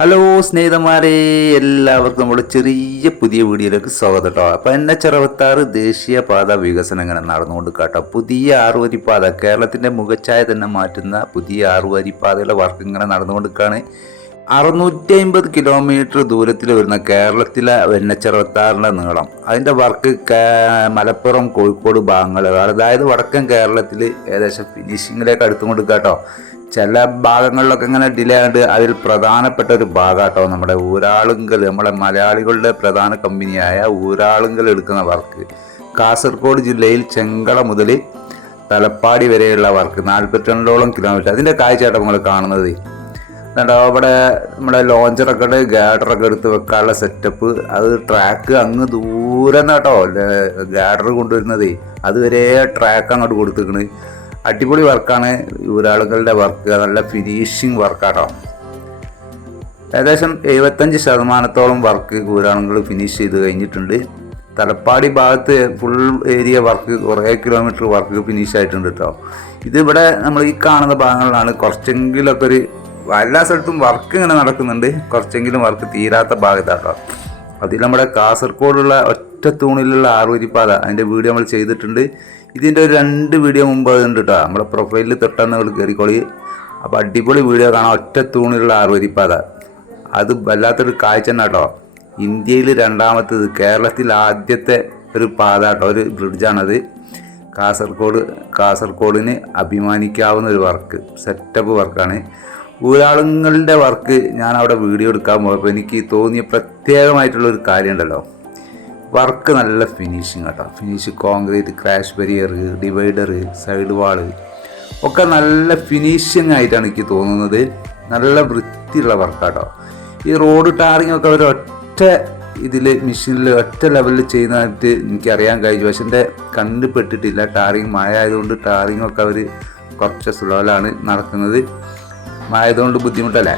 Hello സ്നേഹിതന്മാരെ എല്ലാവർക്കും നമ്മുടെ ചെറിയ പുതിയ വീഡിയോയിലേക്ക് സ്വാഗതം കേട്ടോ. അപ്പോൾ എൻ എച്ച് അറുപത്താറ് ദേശീയപാത വികസനം ഇങ്ങനെ നടന്നുകൊണ്ട് കേട്ടോ. പുതിയ ആറുവരിപ്പാത കേരളത്തിന്റെ മുഖച്ഛായ തന്നെ മാറ്റുന്ന പുതിയ ആറുവരിപ്പാതയുടെ വർക്ക് ഇങ്ങനെ നടന്നുകൊണ്ടിരിക്കുകയാണ് അറുന്നൂറ്റി അമ്പത് കിലോമീറ്റർ ദൂരത്തിൽ വരുന്ന കേരളത്തിലെ വെണ്ണച്ചെറുപത്താറിന്റെ നീളം. അതിന്റെ വർക്ക് മലപ്പുറം കോഴിക്കോട് ഭാഗങ്ങൾ. അതായത് വടക്കൻ കേരളത്തിൽ ഏകദേശം ഫിനിഷിങ്ങിലേക്ക് അടുത്തുകൊണ്ട് കേട്ടോ. ചില ഭാഗങ്ങളിലൊക്കെ ഇങ്ങനെ ഡിലേ ആയിട്ട് അതിൽ പ്രധാനപ്പെട്ട ഒരു ഭാഗമാട്ടോ നമ്മുടെ ഊരാളുങ്കൽ നമ്മുടെ മലയാളികളുടെ പ്രധാന കമ്പനിയായ ഊരാളുങ്കൽ എടുക്കുന്ന വർക്ക്. കാസർഗോഡ് ജില്ലയിൽ ചെങ്കള മുതൽ തലപ്പാടി വരെയുള്ള വർക്ക്. നാൽപ്പത്തിരണ്ടോളം കിലോമീറ്റർ അതിന്റെ കാഴ്ചയായിട്ട് നമ്മൾ കാണുന്നത്. എന്നിട്ട് അവിടെ നമ്മുടെ ലോഞ്ചറൊക്കെ ഉണ്ട്. ഗാഡറൊക്കെ എടുത്ത് വെക്കാനുള്ള സെറ്റപ്പ് അത് ട്രാക്ക് അങ്ങ് ദൂരം കേട്ടോ ഗാഡർ കൊണ്ടുവരുന്നത്. അതുവരെ ട്രാക്ക് അങ്ങോട്ട് കൊടുത്തേക്കണ്. അടിപൊളി വർക്കാണ് ഊരാളുകളുടെ വർക്ക് നല്ല ഫിനിഷിങ് വർക്കാട്ടോ ഏകദേശം എഴുപത്തഞ്ച് ശതമാനത്തോളം വർക്ക് ഊരാളുകൾ ഫിനിഷ് ചെയ്ത് കഴിഞ്ഞിട്ടുണ്ട്. തലപ്പാടി ഭാഗത്ത് ഫുൾ ഏരിയ വർക്ക് കുറേ കിലോമീറ്റർ വർക്ക് ഫിനിഷ് ആയിട്ടുണ്ട് കേട്ടോ ഇതിവിടെ നമ്മൾ ഈ കാണുന്ന ഭാഗങ്ങളിലാണ് കുറച്ചെങ്കിലൊക്കെ ഒരു എല്ലാ സ്ഥലത്തും വർക്ക് ഇങ്ങനെ നടക്കുന്നുണ്ട്. കുറച്ചെങ്കിലും വർക്ക് തീരാത്ത ഭാഗത്താട്ടോ അതിൽ നമ്മുടെ കാസർഗോഡുള്ള ഒറ്റ തൂണിലുള്ള ആറുവരിപ്പാത അതിന്റെ വീഡിയോ നമ്മൾ ചെയ്തിട്ടുണ്ട്. ഇതിന്റെ ഒരു രണ്ട് വീഡിയോ മുമ്പ് ഉണ്ട് കേട്ടോ നമ്മുടെ പ്രൊഫൈലിൽ തൊട്ടെന്ന് നിങ്ങൾ കയറിക്കോളി അപ്പോൾ അടിപൊളി വീഡിയോ കാണാം. ഒറ്റ തൂണിലുള്ള ആറുവരിപ്പാത. അത് വല്ലാത്തൊരു കാഴ്ച തന്നെ കേട്ടോ ഇന്ത്യയിൽ രണ്ടാമത്തേത് കേരളത്തിൽ ആദ്യത്തെ ഒരു പാത കേട്ടോ ഒരു ബ്രിഡ്ജാണത് കാസർഗോഡ് കാസർഗോഡിന് അഭിമാനിക്കാവുന്ന ഒരു വർക്ക് സെറ്റപ്പ് വർക്കാണ് ഊരാളുങ്ങളുടെ വർക്ക് ഞാൻ അവിടെ വീഡിയോ എടുക്കാൻ പോയപ്പോൾ എനിക്ക് തോന്നിയ പ്രത്യേകമായിട്ടുള്ള ഒരു കാര്യമുണ്ടല്ലോ. വർക്ക് നല്ല ഫിനിഷിങ് കേട്ടോ finish concrete crash barrier divider side wall ഒക്കെ നല്ല ഫിനിഷിങ് ആയിട്ടാണ് എനിക്ക് തോന്നുന്നത്. നല്ല വൃത്തിയുള്ള വർക്കാട്ടോ. ഈ റോഡ് ടാറിങ് ഒക്കെ ഒരൊറ്റ ഒറ്റ ഇതിൽ മെഷീനിൽ ഒറ്റ ലെവലിൽ ചെയ്യുന്നതായിട്ട് എനിക്കറിയാൻ കഴിഞ്ഞു. പക്ഷെ എന്റെ കണ്ണിൽ പെട്ടിട്ടില്ല. ടാറിങ് മഴ ആയതുകൊണ്ട് ടാറിങ് ഒക്കെ അവർ കുറച്ച് സ്ലോലാണ് നടക്കുന്നത്. ആയതുകൊണ്ട് ബുദ്ധിമുട്ടല്ലേ?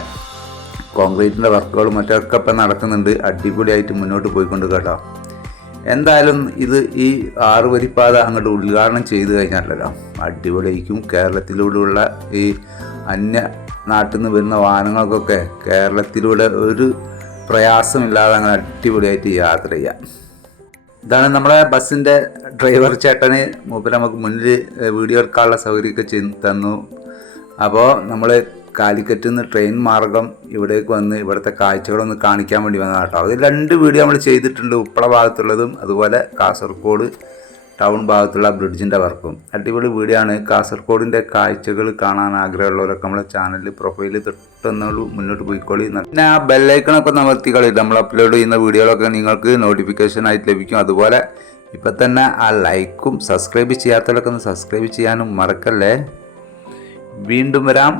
കോൺക്രീറ്റിന്റെ വർക്കുകളും മറ്റൊക്കെ ഇപ്പം നടക്കുന്നുണ്ട്. അടിപൊളിയായിട്ട് മുന്നോട്ട് പോയിക്കൊണ്ട് കേട്ടോ. എന്തായാലും ഇത് ഈ ആറ് വരിപ്പാത അങ്ങോട്ട് ഉദ്ഘാടനം ചെയ്തു കഴിഞ്ഞാലല്ലോ അടിപൊളിയായിരിക്കും. കേരളത്തിലൂടെയുള്ള ഈ അന്യ നാട്ടിൽ നിന്ന് വരുന്ന വാഹനങ്ങൾക്കൊക്കെ കേരളത്തിലൂടെ ഒരു പ്രയാസമില്ലാതെ അങ്ങനെ അടിപൊളിയായിട്ട് യാത്ര ചെയ്യാം. ഇതാണ് നമ്മളെ ബസ്സിന്റെ ഡ്രൈവർ ചേട്ടന് മൂപ്പര് നമുക്ക് മുന്നിൽ വീഡിയോ എടുക്കാനുള്ള സൗകര്യമൊക്കെ ചെയ്ത് തന്നു. അപ്പോൾ നമ്മൾ കാലിക്കറ്റിൽ നിന്ന് ട്രെയിൻ മാർഗം ഇവിടേക്ക് വന്ന് ഇവിടുത്തെ കാഴ്ചകളൊന്ന് കാണിക്കാൻ വേണ്ടി വന്നതാണ് കേട്ടോ അതിൽ രണ്ട് വീഡിയോ നമ്മൾ ചെയ്തിട്ടുണ്ട്. ഉപ്പള ഭാഗത്തുള്ളതും അതുപോലെ കാസർഗോഡ് ടൗൺ ഭാഗത്തുള്ള ബ്രിഡ്ജിന്റെ വർക്കും. അടിപൊളി വീഡിയോ ആണ്. കാസർഗോഡിന്റെ കാഴ്ചകൾ കാണാൻ ആഗ്രഹമുള്ളവരൊക്കെ നമ്മളെ ചാനലിൽ പ്രൊഫൈലിൽ തൊട്ടെന്നുള്ളൂ. മുന്നോട്ട് പോയിക്കോളി. പിന്നെ ആ ബെല്ലൈക്കണൊക്കെ നമർത്തിക്കളി നമ്മൾ അപ്ലോഡ് ചെയ്യുന്ന വീഡിയോകളൊക്കെ നിങ്ങൾക്ക് നോട്ടിഫിക്കേഷൻ ആയിട്ട് ലഭിക്കും. അതുപോലെ ഇപ്പം തന്നെ ആ ലൈക്കും സബ്സ്ക്രൈബ് ചെയ്യാത്തവരൊക്കെ ഒന്ന് സബ്സ്ക്രൈബ് ചെയ്യാനും മറക്കല്ലേ. വീണ്ടും വരാം.